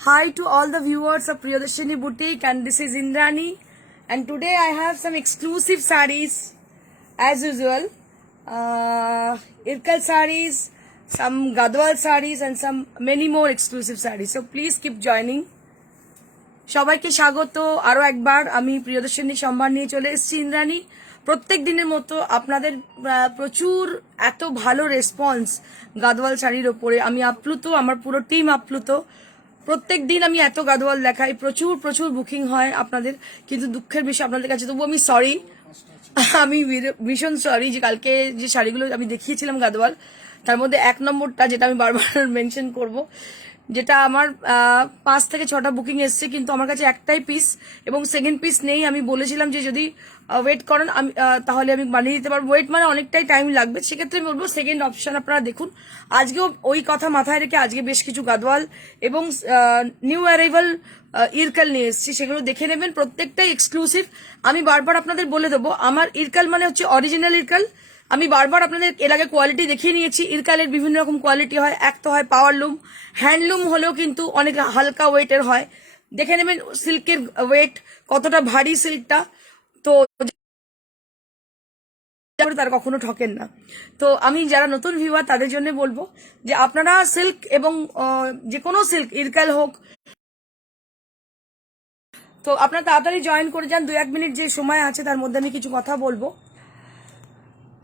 Hi to all the viewers of Priyadarshini Boutique, and this is Indrani, and today I have some exclusive sarees as usual. Irkal sarees, some Gadwal sarees and some many more exclusive sarees. So please keep joining. সবাইকে স্বাগত আরো একবার। আমি প্রিয়দর্শনী সম্ভার নিয়ে চলে এসেছি ইন্দ্রাণী। প্রত্যেক দিনের মতো আপনাদের প্রচুর এত ভালো রেসপন্স গাদওয়াল শাড়ির ওপরে। আমি আপ্লুত, আমার পুরো টিম আপ্লুত। প্রত্যেক দিন আমি এত গাদওয়াল দেখাই, প্রচুর প্রচুর বুকিং হয় আপনাদের, কিন্তু দুঃখের বিষয় আপনাদের কাছে তবু আমি সরি, আমি ভীষণ সরি যে কালকে যে শাড়িগুলো আমি দেখিয়েছিলাম গাদওয়াল, তার মধ্যে এক নম্বরটা যেটা আমি বারবার মেনশন করব, যেটা আমার 5 থেকে 6টা বুকিং এসছে, কিন্তু আমার কাছে একটাই পিস এবং সেকেন্ড পিস নেই। আমি বলেছিলাম যে যদি ওয়েট করেন আমি তাহলে আমি বানিয়ে দিতে পারবো। ওয়েট মানে অনেকটাই টাইম লাগবে, সেক্ষেত্রে আমি বলবো সেকেন্ড অপশন আপনারা দেখুন। আজকেও ওই কথা মাথায় রেখে আজকে বেশ কিছু গাদওয়াল এবং নিউ অ্যারাইভাল ইরকাল নিয়ে এসেছি, সেগুলো দেখে নেবেন। প্রত্যেকটাই এক্সক্লুসিভ। আমি বারবার আপনাদের বলে দেবো, আমার ইরকাল মানে হচ্ছে অরিজিনাল ইরকাল। আমি বারবার আপনাদের এর আগে কোয়ালিটি দেখিয়ে নিয়েছি। ইরকালের বিভিন্ন রকম কোয়ালিটি হয়, এক তো হয় পাওয়ারলুম, হ্যান্ডলুম হলেও কিন্তু অনেক হালকা ওয়েটের হয়। দেখে নেবেন সিল্কের ওয়েট কতটা ভারী সিল্কটা, তো তারা কখনো ঠকেন না। তো আমি যারা নতুন ভিউয়ার তাদের জন্য বলবো যে আপনারা সিল্ক এবং যে কোনো সিল্ক ইরকাল হোক, তো আপনারা তাড়াতাড়ি জয়েন করে যান। 2-1 মিনিট যে সময় আছে তার মধ্যে আমি কিছু কথা বলবো।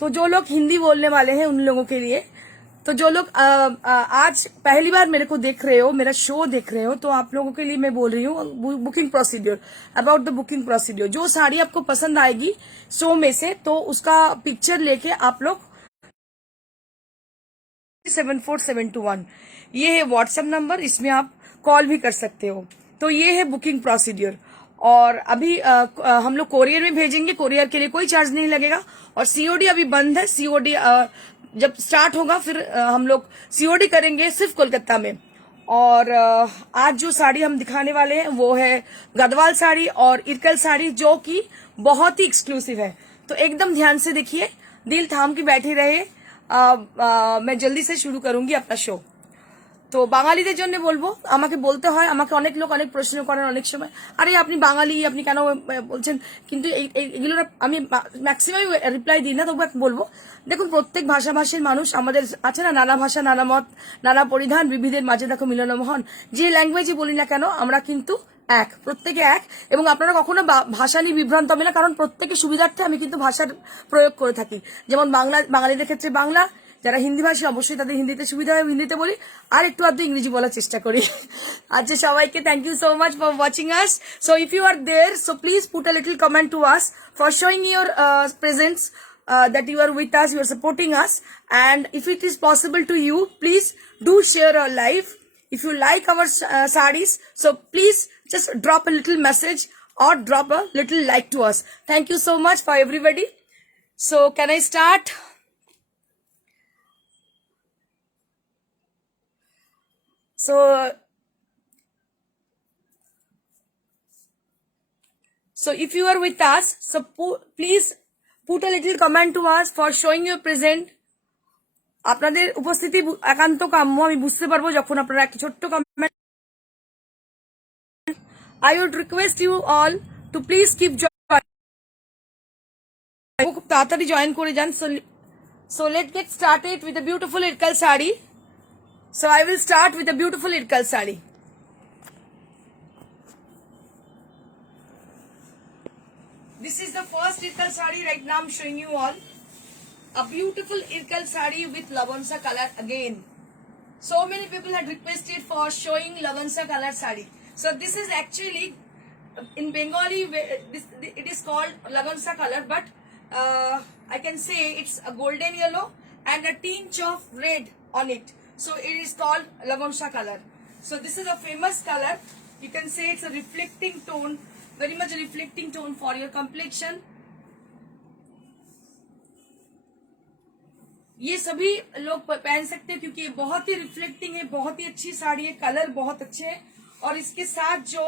तो जो लोग हिंदी बोलने वाले हैं उन लोगों के लिए, तो जो लोग आज पहली बार मेरे को देख रहे हो, मेरा शो देख रहे हो, तो आप लोगों के लिए मैं बोल रही हूँ booking procedure, about the booking procedure. जो साड़ी आपको पसंद आएगी शो में से, तो उसका पिक्चर लेके आप लोग 74721, ये है व्हाट्सएप नंबर, इसमें आप कॉल भी कर सकते हो। तो ये है बुकिंग प्रोसीड्योर। और अभी हम लोग कोरियर में भेजेंगे, कोरियर के लिए कोई चार्ज नहीं लगेगा। और सीओडी अभी बंद है, सीओडी जब स्टार्ट होगा फिर हम लोग सीओडी करेंगे सिर्फ कोलकाता में। और आज जो साड़ी हम दिखाने वाले हैं वो है गदवाल साड़ी और इरकल साड़ी, जो कि बहुत ही एक्सक्लूसिव है। तो एकदम ध्यान से देखिए, दिल थाम के बैठे रहे। मैं जल्दी से शुरू करूंगी अपना शो। তো বাঙালিদের জন্য বলবো, আমাকে বলতে হয়, আমাকে অনেক লোক অনেক প্রশ্ন করেন অনেক সময়, আরে আপনি বাঙালি আপনি কেন বলছেন, কিন্তু এগুলোর আমি ম্যাক্সিমাম রিপ্লাই দিই না, তবু বলবো দেখুন প্রত্যেক ভাষাভাষীর মানুষ আমাদের আছে না, নানা ভাষা নানা মত নানা পরিধান বিবিধের মাঝে দেখো মিলন মহান। যে ল্যাঙ্গুয়েজে বলি না কেন আমরা কিন্তু এক, প্রত্যেকে এক। এবং আপনারা কখনো ভাষা নিয়ে বিভ্রান্ত হবে না, কারণ প্রত্যেকের সুবিধার্থে আমি কিন্তু ভাষার প্রয়োগ করে থাকি। যেমন বাঙালিদের ক্ষেত্রে বাংলা, যারা হিন্দি ভাষী অবশ্যই তাদের হিন্দিতে সুবিধা হয়, হিন্দিতে বলি, আর একটু আধটু ইংরেজি বলার চেষ্টা করি। আচ্ছা সবাইকে thank you so much for watching us. So if you are there, so please put a little comment to us for showing your presence, that you are with us, you are supporting us. And if it is possible to you, please do share our live. If you like our sarees, so please just drop a little message or drop a little like to us. Thank you so much for everybody. So can I start? So if you are with us, so please put a little comment to us for showing your present. আপনাদের উপস্থিতি একান্ত কাম্য, আমি বুঝতে পারবো যখন আপনারা একটা ছোট্ট comment. I would request you all to please keep join, খুব তাড়াতাড়ি জয়েন করে যান। So let's get started with a beautiful Irkal sari. So I will start with a beautiful Irkal sari. This is the first Irkal sari right now I'm showing you all. A beautiful Irkal sari with Lavansa color again. So many people had requested for showing Lavansa color sari. So this is actually in Bengali it is called Lavansa color, but I can say it's a golden yellow and a tinge of red on it. So it is called Lavansa color. So this is a famous color. You can say it's a reflecting tone, very much a reflecting tone for your complexion. ये सभी लोग पहन सकते हैं क्योंकि ये बहुत ही रिफ्लेक्टिंग है, बहुत ही अच्छी साड़ी है, कलर बहुत अच्छे है। और इसके साथ जो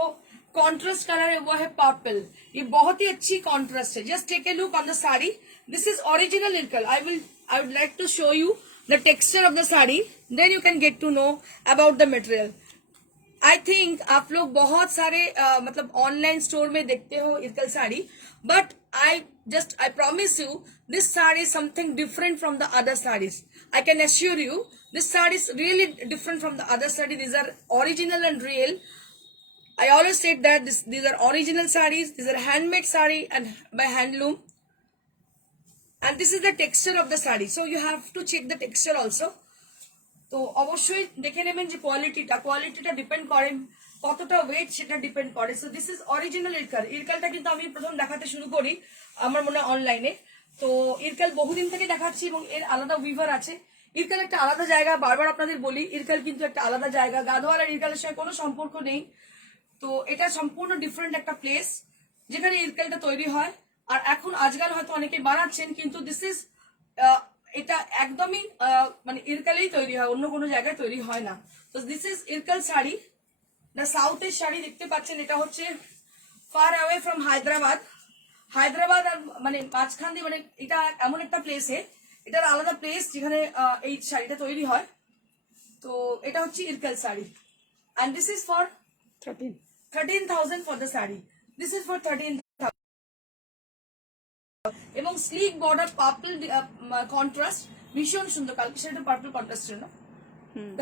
कॉन्ट्रास्ट कलर है वो है पर्पल, ये बहुत ही अच्छी कॉन्ट्रास्ट है। Just take a look on the sari, this is original Ilkal. I would like to show you the texture of the sari, then you can get to know about the material. I think आप लोग बहुत सारे मतलब online store में देखते हो इरकल sari, but I promise you this sari is something different from the other saris. I can assure you this saree is really different from the other saree. These are original and real. I always said that these are original sarees. These are handmade saree and by handloom. And this is the texture of the saree. So you have to check the texture also. তো অবশ্যই দেখে নেবেন যে কোয়ালিটিটা ডিপেন্ড করে, কতটা ওয়েট সেটা ডিপেন্ড করে. সো দিস ইজ অরিজিনাল ইরকালটা কিন্তু আমি প্রথম দেখাতে শুরু করি আমার মনে হয় অনলাইনে. তো ইরকাল বহুদিন থেকে দেখাচ্ছি এবং এর আলাদা উইভার আছে. ইরকাল একটা আলাদা জায়গা, বারবার আপনাদের বলি ইরকাল কিন্তু একটা আলাদা জায়গা, গাদোয়াল আর ইরকালের সঙ্গে কোনো সম্পর্ক নেই. তো এটা সম্পূর্ণ ডিফারেন্ট একটা প্লেস যেখানে ইরকালটা তৈরি হয়. আর এখন আজকাল হয়তো অনেকে বানাচ্ছেন, কিন্তু দিস ইজ এটা একদমই মানে ইরকালেই তৈরি হয়, অন্য কোনো জায়গায় তৈরি হয় না. তো this is Ilkal sari, the সাউথের শাড়ি দেখতে পাচ্ছেন. এটা হচ্ছে far away from Hyderabad. Hyderabad আর মানে মাঝখান দিয়ে মানে এটা এমন একটা প্লেসে, এটার আলাদা প্লেস যেখানে এই শাড়িটা তৈরি হয়. তো এটা হচ্ছে Ilkal sari. And this is for 13,000 for the sari. This is for 13,000. এবং স্লিক বর্ডার পার্পল কন্ট্রাস্ট, ভীষণ সুন্দর. কালকে শাড়িটা পার্পল কন্ট্রাস্ট ছিল না?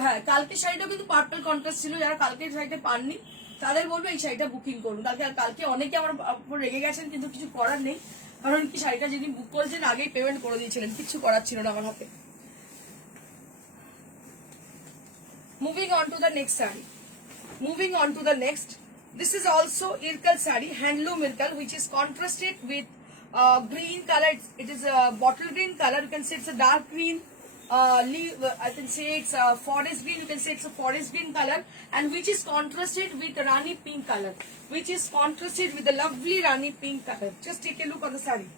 হ্যাঁ, কালকে শাড়িটা কিন্তু পার্পল কন্ট্রাস্ট ছিল. যারা কালকের শাড়িটা পাননি তাদের বলবো এই শাড়িটা বুকিং করুন. কালকে অনেকে আমার উপর রেগে গেছেন, কিন্তু কিছু করার নেই, কারণ কি শাড়িটা যিনি বুক করেছেন আগেই পেমেন্ট করে দিয়েছিলেন, কিছু করার ছিল না আমার হাতে. Moving on to the next sari. Moving on to the next, this is also Irkal sari, handloom Irkal, which is contrasted with green color. It is a bottle green color. You can say it's a dark green. I can say it's a forest green. You can say it's a forest green color, and which is contrasted with Rani pink color, which is contrasted with the lovely Rani pink color. Just take a look on the sari.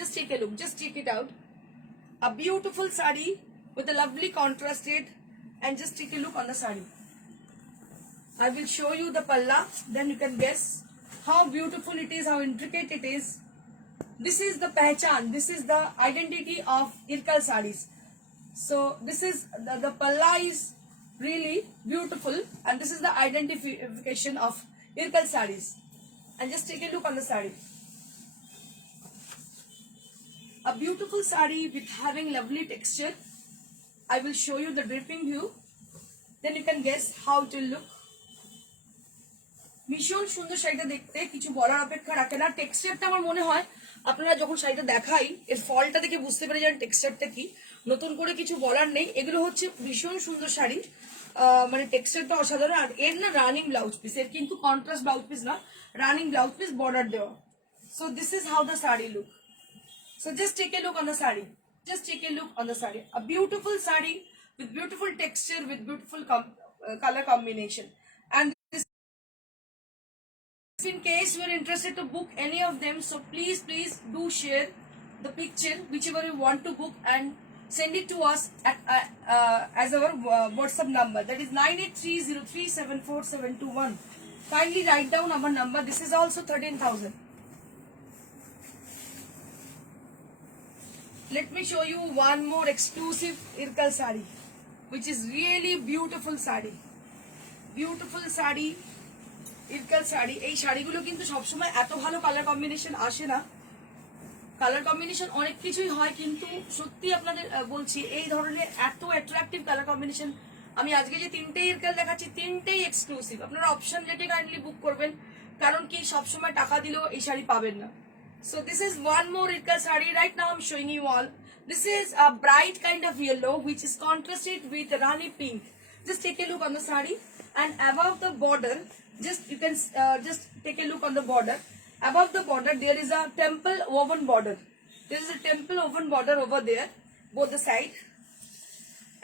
Just take a look. Just check it out. A beautiful sari with a lovely contrasted, and just take a look on the sari. I will show you the palla, then you can guess how beautiful it is, how intricate it is. This is the pehchan, this is the identity of Irkal sarees. So this is the palla is really beautiful, and this is the identification of Irkal sarees. And just take a look on the saree. A beautiful saree with having lovely texture. I will show you the dripping view, then you can guess how it will look. ভীষণ সুন্দর শাড়িটা দেখতে, কিছু বলার অপেক্ষা রাখে না. টেক্সচারটা আমার মনে হয় আপনারা যখন শাড়িটা দেখাই এর ফলটা দেখে বুঝতে পেরে যান টেক্সচারটা কি. নতুন করে কিছু বলার নেই, এগুলো হচ্ছে ভীষণ সুন্দর শাড়ি, মানে টেক্সচারটা অসাধারণ. আর এর না রানিং ব্লাউজ পিস, এর কিন্তু কন্ট্রাস্ট ব্লাউজ পিস না, রানিং ব্লাউজ পিস বর্ডার দেওয়া. So this is how the sari look. So just take a look on the sari. Just take a look on the saree. A beautiful saree with beautiful texture, with beautiful color combination. And in case you are interested to book any of them, so please do share the picture whichever you want to book and send it to us at as our WhatsApp number, that is 9830374721. Kindly write down our number. This is also 13,000. Let me show you one more exclusive Irkal saree, which is really beautiful saree. Beautiful saree, Ilkal sari. এই শাড়িগুলো কিন্তু সবসময় এত ভালো colour combination আসে না. Colour combination অনেক কিছুই হয়, কিন্তু সত্যি আপনাদের বলছি এই ধরনের এত অ্যাট্রাকটিভ কালার কম্বিনেশন আমি আজকে যে তিনটেই ইরকাল দেখাচ্ছি তিনটেই এক্সক্লুসিভ. আপনারা অপশন রেটে কাইন্ডলি বুক করবেন, কারণ কি সবসময় টাকা দিলেও এই শাড়ি পাবেন না. So this is one more Irkal saree. Right now I'm showing you all. This is a bright kind of yellow which is contrasted with Rani pink. Just take a look on the saree, and above the border, you can just take a look on the border. Above the border there is a temple woven border. There is a temple woven border over there, both the side.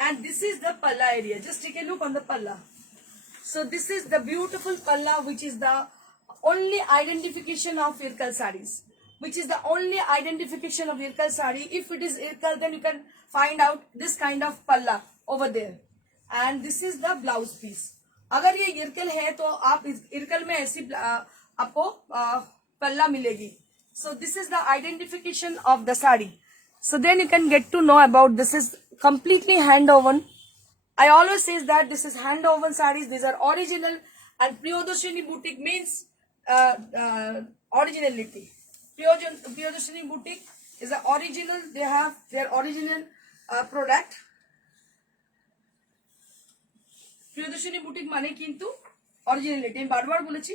And this is the palla area. Just take a look on the palla. So this is the beautiful palla, which is the only identification of Irkal sarees. Which is the only identification of Irkal saree. If it is Irkal, then you can find out this kind of palla over there. And this is the blouse piece. अगर ये इरकल है तो आप इरकल में ऐसी आपको पल्ला मिलेगी. So this is the identification of the saree. So then you can get to know about this is completely hand woven. I always say that this is hand woven sarees. These are original, and Priyadarshini Boutique means originality. Priyadarshini Boutique is the original. They have their original product. Priyadarshini বুটিক মানে কিন্তু অরিজিনালিটি। আমি বারবার বলেছি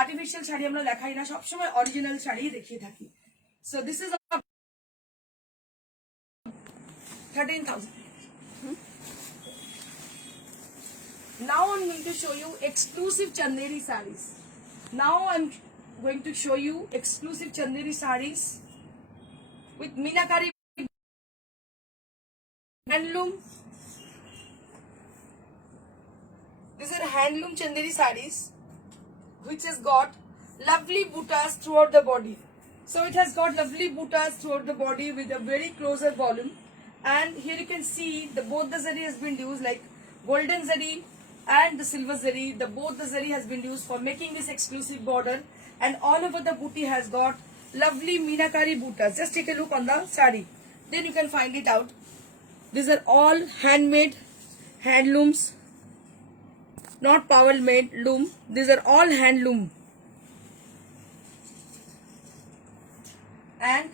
আর্টিফিশিয়াল শাড়ি আমরা দেখাই না, সবসময় অরিজিনাল শাড়ি দেখিয়ে থাকি। So this is 13,000. Now I'm going to show you exclusive Chanderi sarees. Now I'm going to show you exclusive Chanderi sarees with Meenakari handloom. These are handloom Chanderi sarees which has got lovely buttas throughout the body. So it has got lovely buttas throughout the body with a very closer volume. And here you can see both the zari has been used, like golden zari and the silver zari. Both the zari has been used for making this exclusive border, and all over the booty has got lovely Meenakari buttas. Just take a look on the sari, then you can find it out. These are all handmade handlooms, not power made loom. These are all handloom. And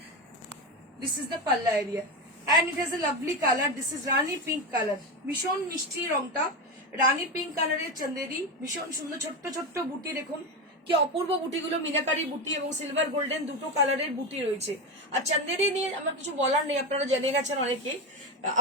this is the palla area, and it has a lovely color. This is Rani pink color. Bishon mishti rongta Rani pink color er Chanderi. Bishon সুন্দর ছোট্ট ছোট্ট বুটি, দেখুন কি অপূর্ব বুটিগুলো, মিনাকারি বুটি এবং silver golden দুটো কালারের বুটি রয়েছে। আর চান্দেরি নিয়ে আমার কিছু বলার নেই, আপনারা জেনে গেছেন অনেকে।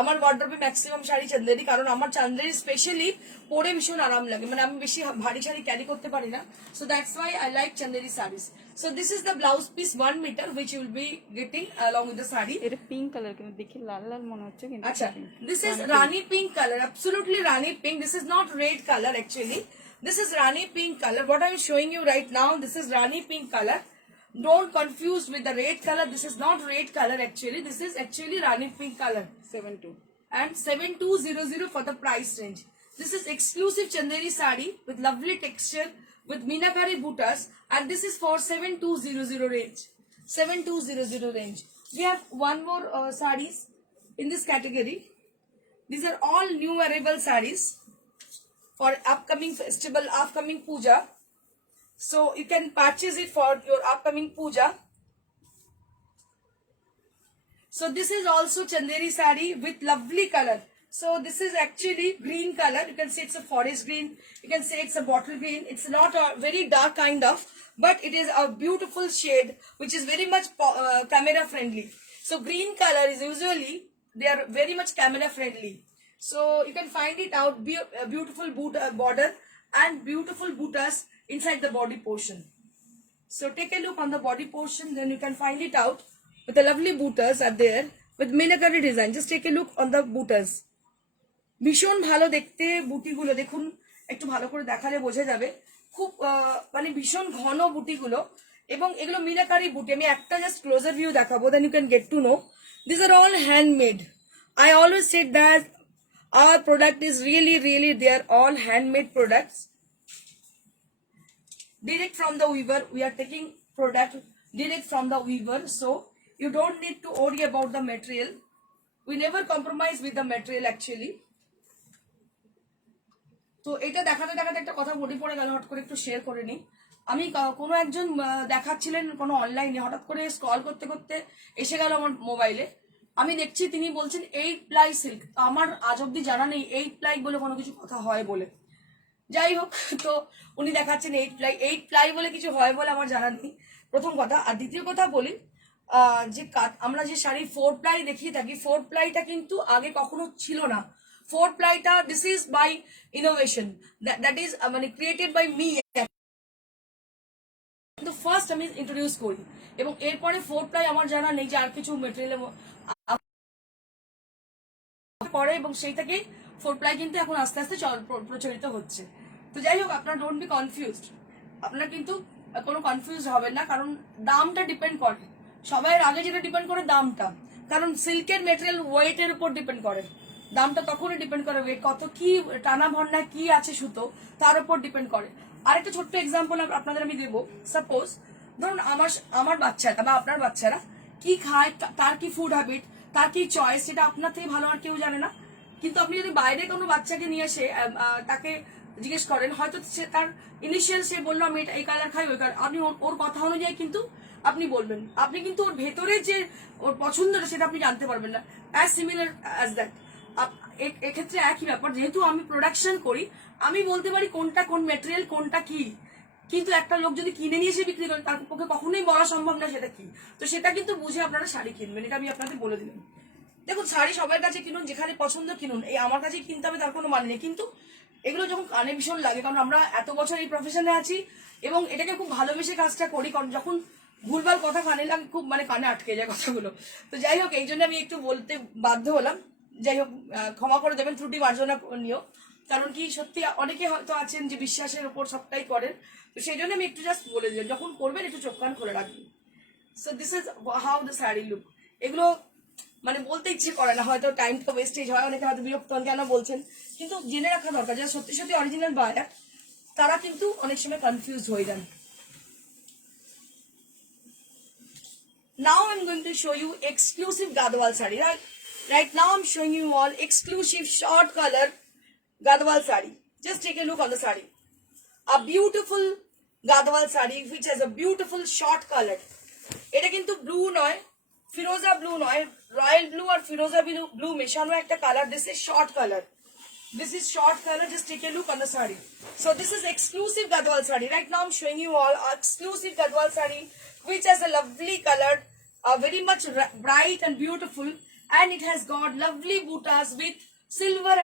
আমার ওয়ার্ড্রোবে ম্যাক্সিমাম শাড়ি চান্দেরি, কারণ আমার চান্দেরি স্পেশালি পরে ভীষণ আরাম লাগে, মানে আমি বেশি ভারী শাড়ি ক্যারি করতে পারি না। So that's why I like Chanderi saris. So this is the blouse piece 1 meter which you will be getting along with the saree. এটা পিঙ্ক কালার, কিন্তু দেখি লাল লাল মনে হচ্ছে কিন্তু। আচ্ছা, this is Rani pink color, absolutely Rani pink. This is not red color actually. This is Rani pink color. What I am showing you right now, this is Rani pink color. Don't confuse with the red color. This is not red color actually. This is actually Rani pink color. 72 and 7200 for the price range. This is exclusive Chanderi sari with lovely texture with Meenakari buttas, and this is for 7200 range. 7200 range. We have one more sarees in this category. These are all new arrival sarees for upcoming festival, upcoming puja. So you can purchase it for your upcoming puja. So this is also Chanderi sari with lovely color. So this is actually green color. You can say it's a forest green. You can say it's a bottle green. It's not a very dark kind of, but it is a beautiful shade which is very much camera friendly. So green color is usually, they are very much camera friendly. So you can find it out, beautiful border and beautiful buttas inside the body portion. So take a look on the body portion, then you can find it out with the lovely buttas are there with Meenakari design. Just take a look on the buttas. ভীষণ ভালো দেখতে বুটিগুলো, দেখুন একটু ভালো করে দেখালে বোঝা যাবে, খুব মানে ভীষণ ঘন বুটিগুলো, এবং এগুলো মিনাকারি বুটি। আমি একটা জাস্ট ক্লোজার ভিউ দেখাবো, then you can get to know. This are all handmade. I always said that our product is really they are all handmade products direct from the weaver. We are taking product direct from the weaver, so you don't need to worry about the material. We never compromise with the material actually. তো এটা দেখাতে দেখাতে একটা কথা মনে পড়ে গেল, হঠাৎ করে একটু শেয়ার করে নিই। আমি কোনো একজন দেখাচ্ছিলেন কোনো অনলাইনে, হঠাৎ করে স্ক্রল করতে করতে এসে গেল আমার মোবাইলে। আমি দেখছি তিনি বলছেন 8 প্লাই সিল্ক। আমার আজ অব্দি জানা নেই 8 প্লাই বলে কোনো কিছু কথা হয় বলে। যাই হোক, তো উনি দেখাচ্ছেন 8 প্লাই বলে কিছু হয় বলে আমার জানা নেই, প্রথম কথা। আর দ্বিতীয় কথা বলি, যে আমরা যে শাড়ি 4 প্লাই দেখিয়ে থাকি, 4 প্লাইটা কিন্তু আগে কখনো ছিল না। 4 প্লাইটা this is by innovation, that is মানে ক্রিয়েটেড বাই মি। কিন্তু ফার্স্ট আমি ইন্ট্রোডিউস করি, এবং এরপরে 4 প্লাই আমার জানা নেই যে আর কিছু মেটেরিয়াল পরে, এবং সেই থেকেই 4 প্লাই কিন্তু এখন আস্তে আস্তে প্রচলিত হচ্ছে। তো যাই হোক, আপনারা ডোন্ট বি কনফিউজড, আপনারা কিন্তু কোনো কনফিউজ হবেন না, কারণ দামটা ডিপেন্ড করে। সবার আগে যেটা ডিপেন্ড করে দামটা, কারণ সিল্কের মেটেরিয়াল ওয়েটের উপর ডিপেন্ড করে। দামটা তখনই ডিপেন্ড করে ওয়েট কত, কি টানা ভন্ডা কি আছে সুতো, তার উপর ডিপেন্ড করে। আরেকটা ছোট্ট এক্সাম্পল আপনাদের আমি দেবো। সাপোজ ধরুন আমার বাচ্চারা বা আপনার বাচ্চারা কি খায়, তার কি ফুড হ্যাবিট, তার কি চয়েস, সেটা আপনার থেকে ভালো আর কেউ জানে না। কিন্তু আপনি যদি বাইরে কোনো বাচ্চাকে নিয়ে এসে তাকে জিজ্ঞেস করেন, হয়তো সে তার ইনিশিয়াল সে বললো আমি এই কালার খাই ওই কালার, আপনি ওর কথা অনুযায়ী কিন্তু আপনি বলবেন, আপনি কিন্তু ওর ভেতরে যে ওর পছন্দটা সেটা আপনি জানতে পারবেন না। অ্যাজ সিমিলার অ্যাজ দ্যাট, এক্ষেত্রে একই ব্যাপার, যেহেতু আমি প্রোডাকশন করি আমি বলতে পারি কোনটা কোন ম্যাটেরিয়াল কোনটা কি, কিন্তু একটা লোক যদি কিনে নিয়ে এসে বিক্রি করে তার পক্ষে কখনোই বলা সম্ভব না সেটা কি। তো সেটা কিন্তু বুঝে আপনারা শাড়ি কিনবেন, এটা আমি আপনাদের বলে দিলাম। দেখুন, শাড়ি সবার কাছে কিনুন, যেখানে পছন্দ কিনুন, এই আমার কাছে কিনতে হবে তার কোনো মানে নেই, কিন্তু এগুলো যখন কানে ভীষণ লাগে, কারণ আমরা এত বছর এই প্রফেশনে আছি এবং এটাকে খুব ভালোবেসে কাজটা করি, কারণ যখন ভুলভাল কথা কানে লাগে খুব মানে কানে আটকে যায় কথাগুলো। তো যাই হোক, এই জন্য আমি একটু বলতে বাধ্য হলাম। যাই হোক, ক্ষমা করে দেবেন, ত্রুটি মার্জনা নিও, কারণ কি সত্যি অনেকে হয়তো আছেন যে বিশ্বাসের উপর সবটাই করেন। তো সেই জন্য আমি একটু জাস্ট বলে দিলাম, যখন করবেন একটু চোখ কান খুলে রাখবেন। So this is how the sari লুক। এগুলো মানে বলতে ইচ্ছে করে না, হয়তো টাইমটা ওয়েস্টেজ হয়, অনেকে হয়তো বিরক্ত হন কেন বলছেন, কিন্তু জেনে রাখা দরকার যারা সত্যি সত্যি অরিজিনাল বায়ার তারা কিন্তু অনেক সময় কনফিউজ হয়ে যান। Now I'm going to show you exclusive Gadwal sari. Right now I'm showing you all exclusive short color Gadwal sari. Just take a look on the sari. A beautiful Gadwal sari which has a beautiful short color. এটা কিন্তু ব্লু নয়, ফিরোজা ব্লু নয়, royal blue আর ফিরোজা ব্লু মেশানো একটা colour. This is short colour, this is short color. Just take a look on the sari. So this is exclusive Gadwal sari. Right now I'm showing you all exclusive Gadwal sari which has a lovely color, very much bright and beautiful, and it has got lovely buttas with silver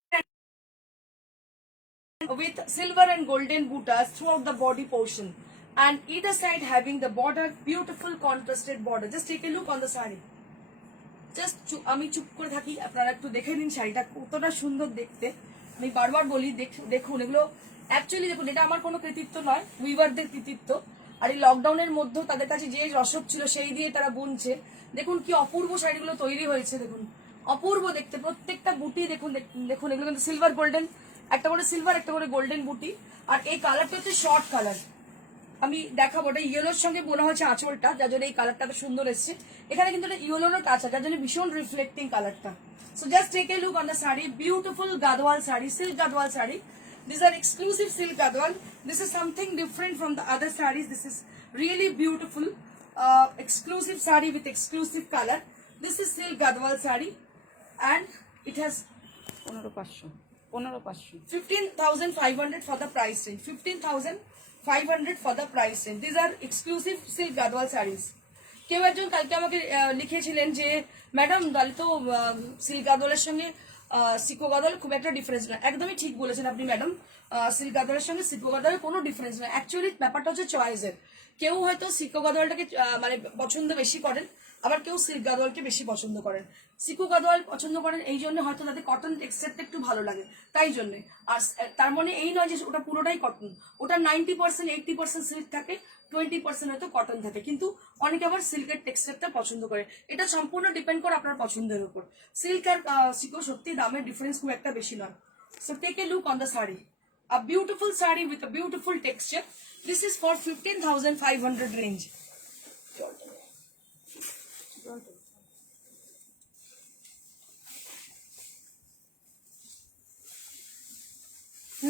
and golden buttas throughout the body portion, and either side having the border, beautiful contrasted border. Just take a look on the sari. Just আমি চুপ করে থাকি, আপনারা একটু দেখে নিন শাড়িটা কতটা সুন্দর দেখতে। আমি বারবার বলি দেখুন, এগুলো অ্যাকচুয়ালি দেখুন, এটা আমার কোনো কৃতিত্ব নয়, উইভারদের কৃতিত্ব। আর এই লকডাউনের মধ্যেও তাদের কাছে যে রসদ ছিল সেই দিয়ে তারা বুনছে। দেখুন কি অপূর্ব শাড়িগুলো তৈরি হয়েছে, দেখুন অপূর্ব দেখতে, প্রত্যেকটা বুটি দেখুন দেখুন, এগুলো কিন্তু সিলভার গোল্ডেন, একটা করে সিলভার একটা করে গোল্ডেন বুটি। আর এই কালারটা হচ্ছে শর্ট কালার, আমি দেখাবো। এটা ইয়েলোর সঙ্গে বোনা হয়েছে আঁচলটা, যার জন্য এই কালারটা তো সুন্দর এসছে। এখানে কিন্তু এটা ইয়েলোরও টাচ আছে, যার জন্য ভীষণ রিফ্লেক্টিং কালারটা। So just take a look on the sari, beautiful Gadwal sari, silk Gadwal sari. These are exclusive silk gadwal. This is something different from the other sarees. This is really beautiful, exclusive saree with exclusive color. This is silk gadwal saree, and it has 15,500 for the price range. 15,500 for the price range. These are exclusive silk gadwal sarees. কেউ একজন কালকে আমাকে লিখেছিলেন যে ম্যাডাম তাহলে তো সিল্ক গাদওয়ালের সঙ্গে সিকো গাদওয়াল খুব একটা ডিফারেন্স না। একদমই ঠিক বলেছেন আপনি ম্যাডাম, সিল্ক গাদওয়ালের সঙ্গে সিকো গাদওয়ালের কোনো ডিফারেন্স না। অ্যাকচুয়ালি ব্যাপারটা হচ্ছে চয়েসের। কেউ হয়তো সিকো গাদওয়ালটাকে মানে পছন্দ বেশি করেন, আবার কেউ সিল্ক গাদওয়ালকে বেশি পছন্দ করেন। সিকো গাদওয়াল পছন্দ করেন এই জন্য হয়তো তাদের কটন টেক্সচারটা একটু ভালো লাগে, তাই জন্যে। আর তার মানে এই নয় যে ওটা পুরোটাই কটন, ওটা 90% 80% সিল্ক থাকে, 20% হয়তো কটন থাকে, কিন্তু অনেকে আবার সিল্কের টেক্সচারটা পছন্দ করে। এটা সম্পূর্ণ ডিপেন্ড করে আপনার পছন্দের উপর। সিল্ক আর সিকো সত্যি দামের ডিফারেন্স খুব একটা বেশি নয়। So take a look on the sari, a beautiful saree with a beautiful texture. This is for 15,500 range.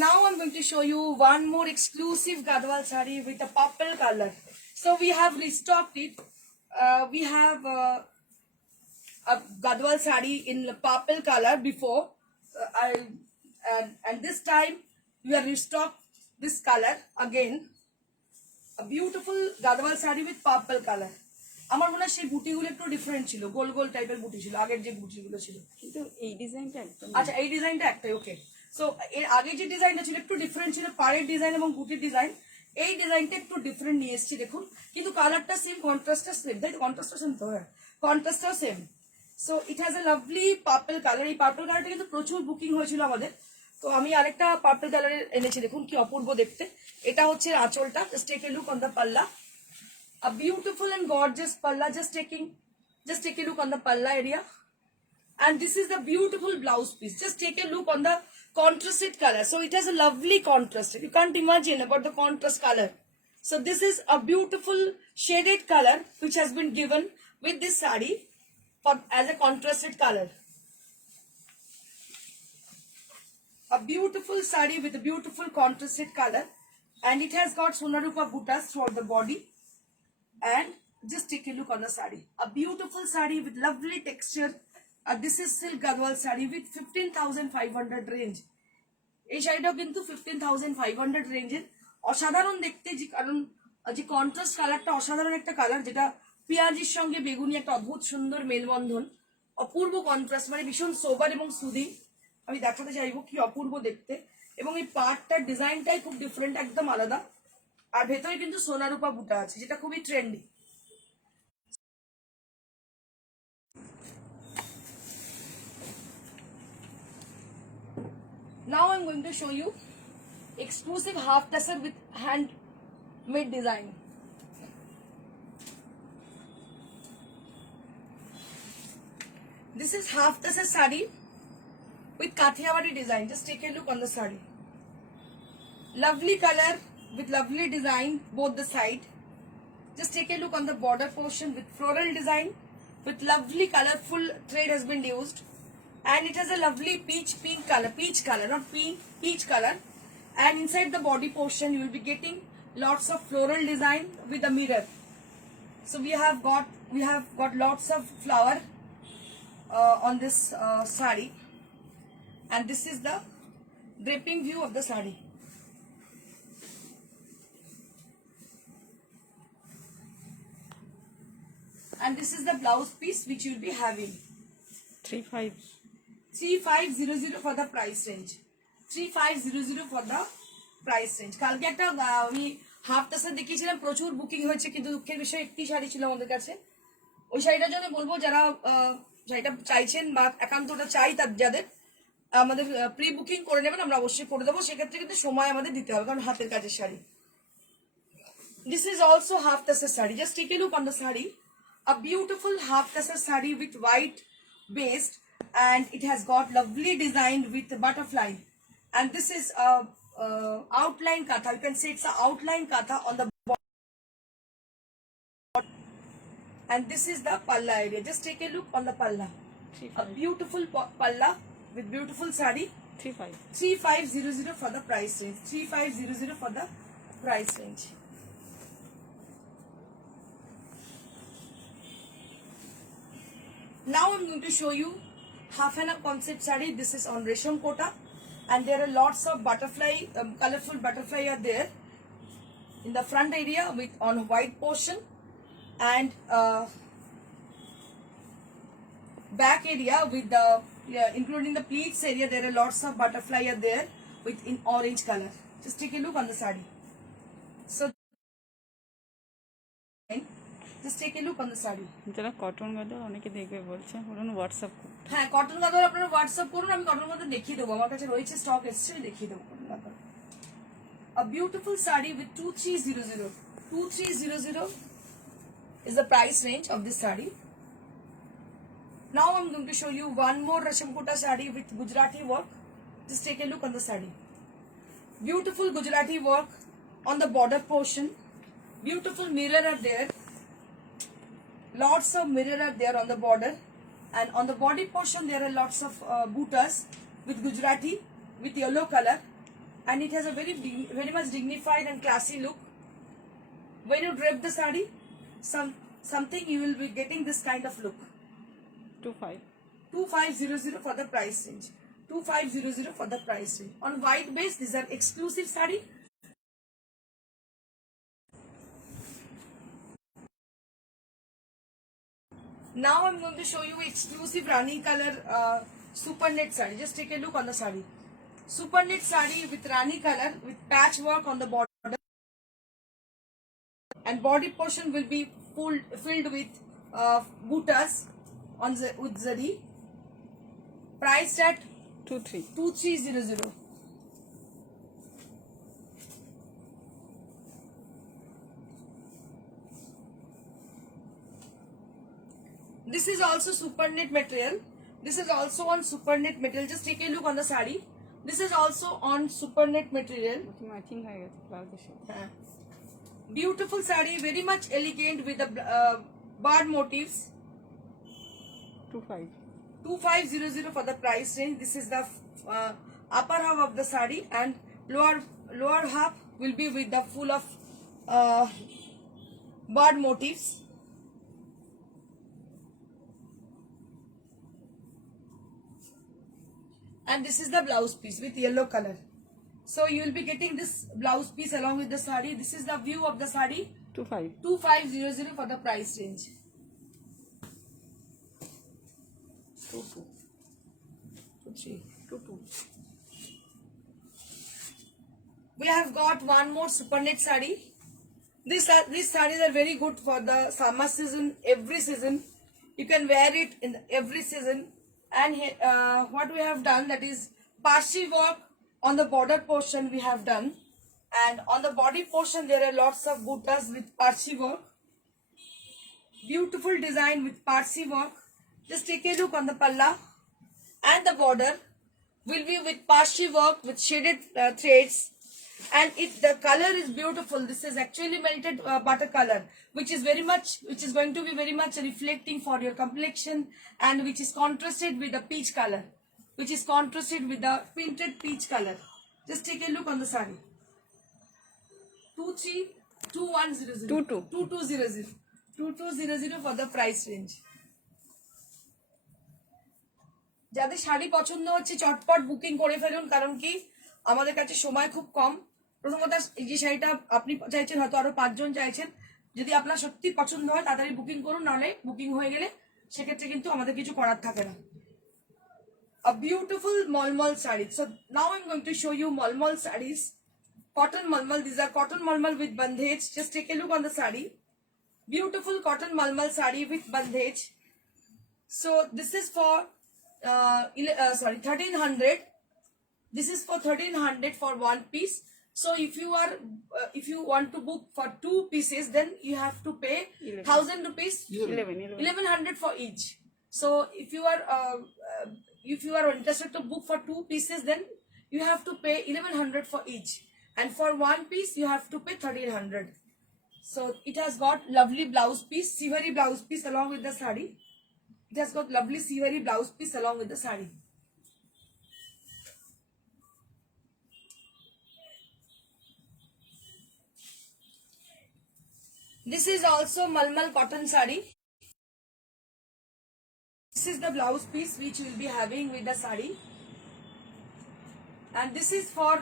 Now I'm going to show you one more exclusive Gadwal saree with a purple color. So we have restocked it. We have a Gadwal saree in the purple color before, and this time we have restocked this color again. A beautiful Gadwal saree with purple color. আমার মনে হয় সেই বুটিগুলো একটু ডিফারেন্ট ছিল, গোল গোল টাইপের বুটি ছিল আগের যে বুটিগুলো ছিল, কিন্তু এই ডিজাইনটা একদম আচ্ছা এই ডিজাইনটা একটাই, ওকে। সো এর আগে যে ডিজাইনটা ছিল একটু ডিফারেন্ট ছিল, পাড়ের ডিজাইন এবং বুটির ডিজাইন। এই ডিজাইনটা একটু ডিফারেন্ট নিয়ে এসেছি দেখুন, কিন্তু কালারটা সেম, কন্ট্রাস্টটা সেম, তাই কন্ট্রাস্টটা সেম তো, হ্যাঁ কন্ট্রাস্টটাও same. So it has a lovely purple colour. এই পার্পল কালারটা কিন্তু প্রচুর বুকিং হয়েছিল আমাদের, তো আমি আরেকটা পার্পল কালারের এনেছি, দেখুন কি অপূর্ব দেখতে। এটা হচ্ছে আঁচলটা, just take a look on the pallu, a beautiful and gorgeous palla. Just take a look on the palla area, and this is the beautiful blouse piece. Just take a look on the contrasted color. So it has a lovely contrast, you can't imagine about the contrast color. So this is a beautiful shaded color which has been given with this saree for as a contrasted color. a beautiful sari with a beautiful contrasted color, and it has got Sonarupa buttas throughout the body. And just take a look on the sari, a beautiful sari with lovely texture. This is silk Gadwal sari with 15,500 range. এই শাড়িটাও কিন্তু 15,500 রেঞ্জের, অসাধারণ দেখতে, যে কারণ যে কন্ট্রাস্ট কালারটা অসাধারণ একটা কালার, যেটা পেঁয়াজির সঙ্গে বেগুনি একটা অদ্ভুত সুন্দর মেলবন্ধন, অপূর্ব কন্ট্রাস্ট, মানে ভীষণ সোবার এবং সুদিং। আমি দেখাতে চাইবো কি অপূর্ব দেখতে, এবং এই পার্টটার ডিজাইনটাই খুব ডিফারেন্ট, একদম আলাদা। আর ভেতরে কিন্তু সোনারূপা বুটা আছে, যেটা খুবই trendy. Now I'm going to show you exclusive half tassel with handmade design. This is half tassel sari with Kathiawadi design. Just take a look on the sari. Lovely color with lovely design both the side. Just take a look on the border portion with floral design with lovely colorful thread has been used. And it has a lovely peach color, not pink, peach color. And inside the body portion you will be getting lots of floral design with a mirror. So we have got lots of flower on this sari, and this is the draping view of the sari. And this is the blouse piece which you will be having. 3500 for the price range. 3500 for the price range. কালকে একটা আমি half tassel দেখিয়েছিলাম, প্রচুর বুকিং হয়েছে, কিন্তু দুঃখের বিষয় একটি শাড়ি ছিল আমাদের কাছে। ওই শাড়িটার জন্য বলবো যারা শাড়িটা চাইছেন বা একান্তটা চাই, তার যাদের আমাদের প্রি বুকিং করে নেবেন, আমরা অবশ্যই করে দেবো। সেক্ষেত্রে কিন্তু সময় আমাদের দিতে হবে, কারণ হাতের কাজের sari. This is also half tassel sari. Just take a look on the sari. A beautiful half tassel sari with white base, and it has got lovely design with butterfly. And this is a outline katha. You can say it's an outline katha on the bottom. And this is the palla area. Just take a look on the palla. A beautiful palla with beautiful sari. 3500 for the price range. 3500 for the price range. Now I'm going to show you half an concept sari. This is on Resham Kota, and there are lots of butterfly, colorful butterfly are there in the front area with on white portion, and back area with the including the pleats area. There are lots of butterfly are there with in orange color. Just take a look on the sari. So just take a look on the sari. যারা কটন গাদর অনেকে দেখবে বলছে, বলুন হোয়াটসঅ্যাপ করুন। হ্যাঁ, কটন গাদর আপনারা হোয়াটসঅ্যাপ করুন, আমি কটন গাদর দেখিয়ে দেবো, আমার কাছে রয়েছে, স্টক এসছে, আমি দেখিয়ে দেবো কটন গাদর। A beautiful sari with 2300. 2300 is the price range of this sari. Now I'm going to show you one more Resham Kota sari with Gujarati work. Just take a look on the sari. Beautiful Gujarati work on the border portion. Beautiful mirror are there. Lots of mirror are there on the border, and on the body portion there are lots of buttas with Gujarati with yellow color, and it has a very much dignified and classy look. When you drape the sari, something you will be getting this kind of look. 2500 for the price range. 2500 for the price range. On white base, these are exclusive sari. Now I'm going to show you exclusive Rani color super net sari. Just take a look on the sari. Super net sari with Rani color with patchwork on the border, and body portion will be filled with buttas on with zari. Priced at 2300. This is also super knit material. This is also on super knit material. Just take a look on the sari. This is also on super knit material. Matching হয়ে গেছে ব্লাউজের সাথে। Beautiful sari, very much elegant with the bird motifs. 2500 2500 for the price range. This is the upper half of the sari, and lower half will be with the full of bird motifs. And this is the blouse piece with yellow color. So you will be getting this blouse piece along with the sari. This is the view of the sari. 2500 for the price range. 22. 22. We have got one more super net sari. These sarees are very good for the summer season, every season. You can wear it in every season. And what we have done, that is Parsi work on the border portion we have done. And on the body portion there are lots of buttas with Parsi work. Beautiful design with Parsi work. Just take a look on the palla, and the border will be with Parsi work with shaded threads. And the color is beautiful. This is actually melted butter color, which is going to be very much reflecting for your complexion, and which is contrasted with the peach color, which is contrasted with the printed peach color. Just take a look on the sari. 232100 2200 for the price range. যাদের শাড়ি পছন্দ হচ্ছে চটপট বুকিং করে ফেলুন, কারণ কি আমাদের কাছে সময় খুব কম। প্রথমত এই যে শাড়িটা আপনি চাইছেন, হয়তো আরো 5 জন চাইছেন, যদি আপনার সত্যি পছন্দ হয় তাড়াতাড়ি বুকিং করুন, নাহলে বুকিং হয়ে গেলে সেক্ষেত্রে কিন্তু আমাদের কিছু করার থাকে না। A beautiful malmal saree. So now I'm going to show you malmal sarees. Cotton malmal. These are cotton malmal with bandhej. Just take a look on the saree. Beautiful cotton malmal saree with bandhej. So this is for 1300. This is for 1300 for one piece. So if you want to book for 2 pieces, then you have to pay 1000 rupees, 1100 for each. So if you are interested to book for 2 pieces, then you have to pay 1100 for each, and for one piece you have to pay 1300. So it has got lovely blouse piece, siveri blouse piece along with the sari. It has got lovely siveri blouse piece along with the sari. This is also malmal cotton sari. This is the blouse piece which we will be having with the sari, and this is for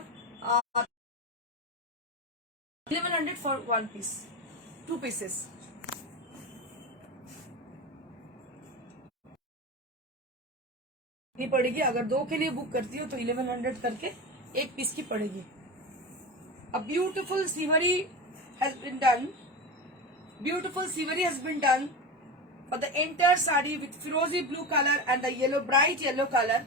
1100 for one piece, 2 pieces. नहीं पड़ेगी, अगर 2 के लिए बुक करती हो तो 1100 करके 1 पीस की पड़ेगी. A beautiful siveri has been done. Beautiful siveri has been done for the entire sari with firozi blue color and the bright yellow color,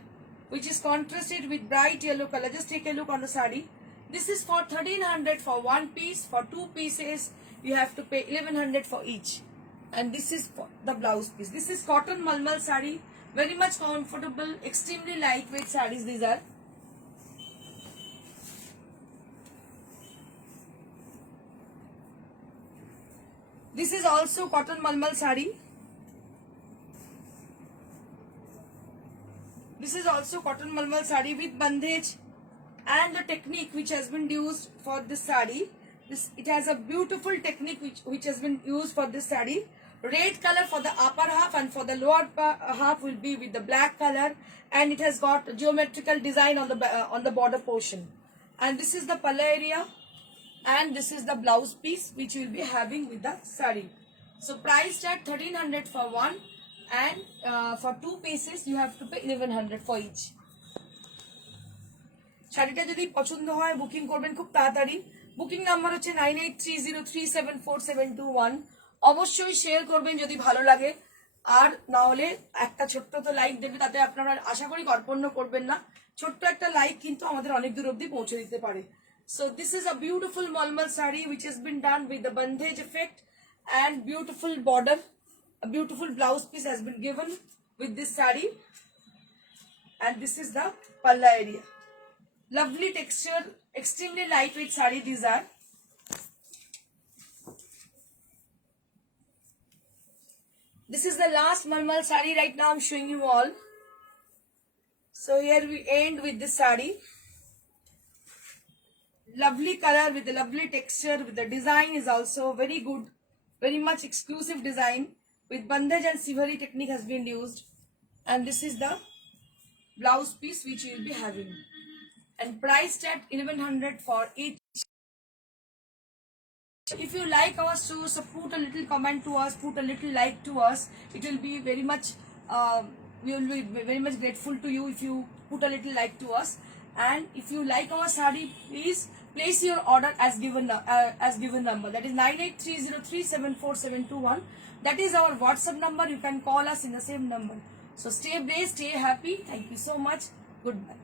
which is contrasted with bright yellow color. Just take a look on the sari. This is for 1300 for one piece. For 2 pieces you have to pay 1100 for each. And this is for the blouse piece. This is cotton malmal sari, very much comfortable, extremely lightweight sarees these are. This is also cotton malmal sari. This is also cotton malmal sari with bandhej, and the technique which has been used for this sari. It has a beautiful technique which has been used for this sari. Red color for the upper half, and for the lower half will be with the black color, and it has got geometrical design on the border portion. And this is the palla area, and this is the blouse piece which you will be having with the sari. So priced at 1300 for one, and for 2 pieces you have to pay 1100 for each. শাড়িটা যদি পছন্দ হয় বুকিং করবেন খুব তাড়াতাড়ি। Booking number হচ্ছে 9830374721। অবশ্যই শেয়ার করবেন যদি ভালো লাগে, আর না হলে একটা ছোট্ট তো লাইক দেবে, তাতে আপনারা আশা করি কর্পণ্য করবেন না। ছোট্ট একটা লাইক কিন্তু আমাদের অনেক দূর অবধি পৌঁছে দিতে পারে। So this is a beautiful malmal sari which has been done with the bandhej effect and beautiful border. A beautiful blouse piece has been given with this sari, and this is the palla area. Lovely texture, extremely lightweight sari these are. This is the last malmal sari right now I'm showing you all. So here we end with this sari. lovely color with the lovely texture, with the design is also very good, very much exclusive design with bandage and sivari technique has been used. And this is the blouse piece which you will be having, and priced at 1100 for each. If you like our show, so put a little comment to us, put a little like to us. It will be very much, we will be very much grateful to you if you put a little like to us. And if you like our sari, please place your order as given number. That is 9830374721. That is our WhatsApp number. You can call us in the same number. So stay blessed, stay happy. Thank you so much. Goodbye.